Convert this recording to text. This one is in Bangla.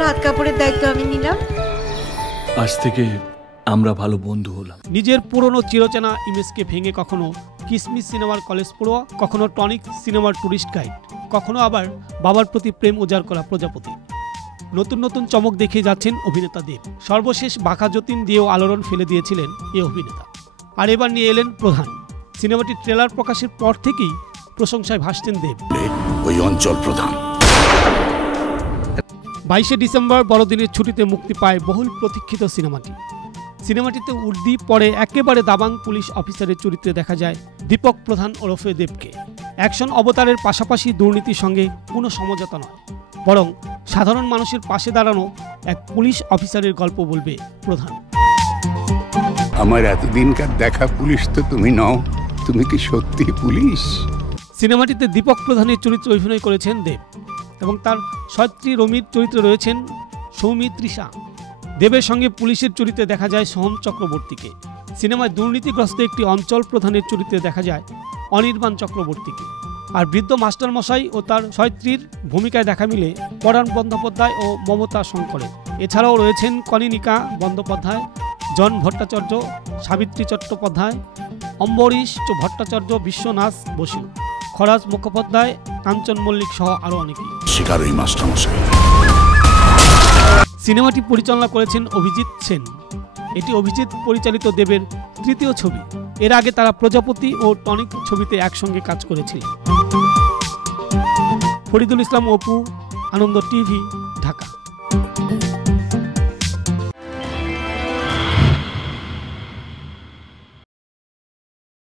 হাত কাপড়ের দায়িত্ব আমি নিলাম। আজ থেকে আমরা ভালো বন্ধু হলাম। নিজের পুরনো চিরচেনা ইমেজকে ভেঙে কখনো কিসমিস সিনেমার কলেজ পড়ুয়া, কখনো টনিক সিনেমার টুরিস্ট গাইড, কখনো আবার বাবার প্রতি প্রেম উজাড় করা প্রজাপতি। নতুন নতুন চমক দেখিয়ে যাচ্ছেন অভিনেতা দেব। সর্বশেষ বাঘা যতীন দিয়েও আলোড়ন ফেলে দিয়েছিলেন এই অভিনেতা। আর এবার নিয়ে এলেন প্রধান। সিনেমাটির ট্রেলার প্রকাশের পর থেকেই প্রশংসায় ভাসছেন দেব। ওই অঞ্চল প্রধান। 22শে ডিসেম্বর বড়দিনের ছুটিতে মুক্তি পায় বহুল প্রতীক্ষিত সিনেমাটি। সিনেমাটিতে উর্দি পরে একেবারে দাবাং পুলিশ অফিসারের চরিত্রে দেখা যায় দীপক প্রধান ওরফে দেবকে। অ্যাকশন অবতারের পাশাপাশি দুর্নীতির সঙ্গে কোনো সমঝোতা নয়, বরং সাধারণ মানুষের পাশে দাঁড়ানো এক পুলিশ অফিসারের গল্প বলবে প্রধান। আমার এতদিনকার দেখা পুলিশ তো তুমি নও, তুমি কি সত্যি পুলিশ? সিনেমাটিতে দীপক প্রধানের চরিত্রে অভিনয় করেছেন দেব এবং তার সয়ত্রী রমির চরিত্রে রয়েছেন সৌমিত্রিষা। দেবের সঙ্গে পুলিশের চরিত্রে দেখা যায় সোহম চক্রবর্তীকে। সিনেমায় দুর্নীতিগ্রস্ত একটি অঞ্চল প্রধানের চরিত্রে দেখা যায় অনির্বাণ চক্রবর্তীকে। আর বৃদ্ধ মাস্টারমশাই ও তার সয়ত্রীর ভূমিকায় দেখা মিলে পরাণ বন্দ্যোপাধ্যায় ও মমতা শঙ্করের। এছাড়াও রয়েছেন কনিনিকা বন্দ্যোপাধ্যায়, জন ভট্টাচার্য, সাবিত্রী চট্টোপাধ্যায়, অম্বরীশ ভট্টাচার্য, বিশ্বনাথ বসু, খরাজ মুখোপাধ্যায়, কাঞ্চন মল্লিক সহ আরও অনেকেই। শিকারই মাস্টারমশাই। সিনেমাটি পরিচালনা করেছেন অভিজিৎ সেন। এটি অভিজিৎ পরিচালিত দেবের তৃতীয় ছবি। এর আগে তারা প্রজাপতি ও টনিক ছবিতে একসঙ্গে কাজ করেছিলেন। ফরিদুল ইসলাম অপু, আনন্দ টিভি।